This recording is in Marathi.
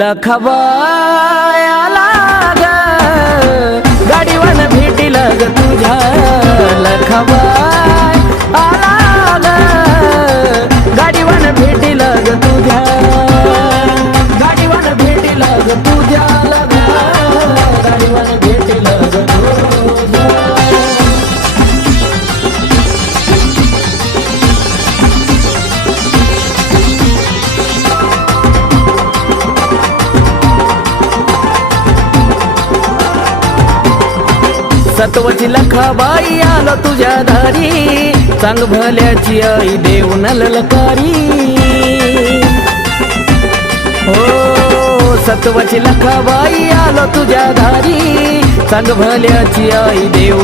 लखबाय सत्वची लखाबाई आलो तुझ्या दारी चांग भल्याची आई देव ललकारी. हो सत्वची लखाबाई आलो तुझ्या दारी चांग भल्याची आई देव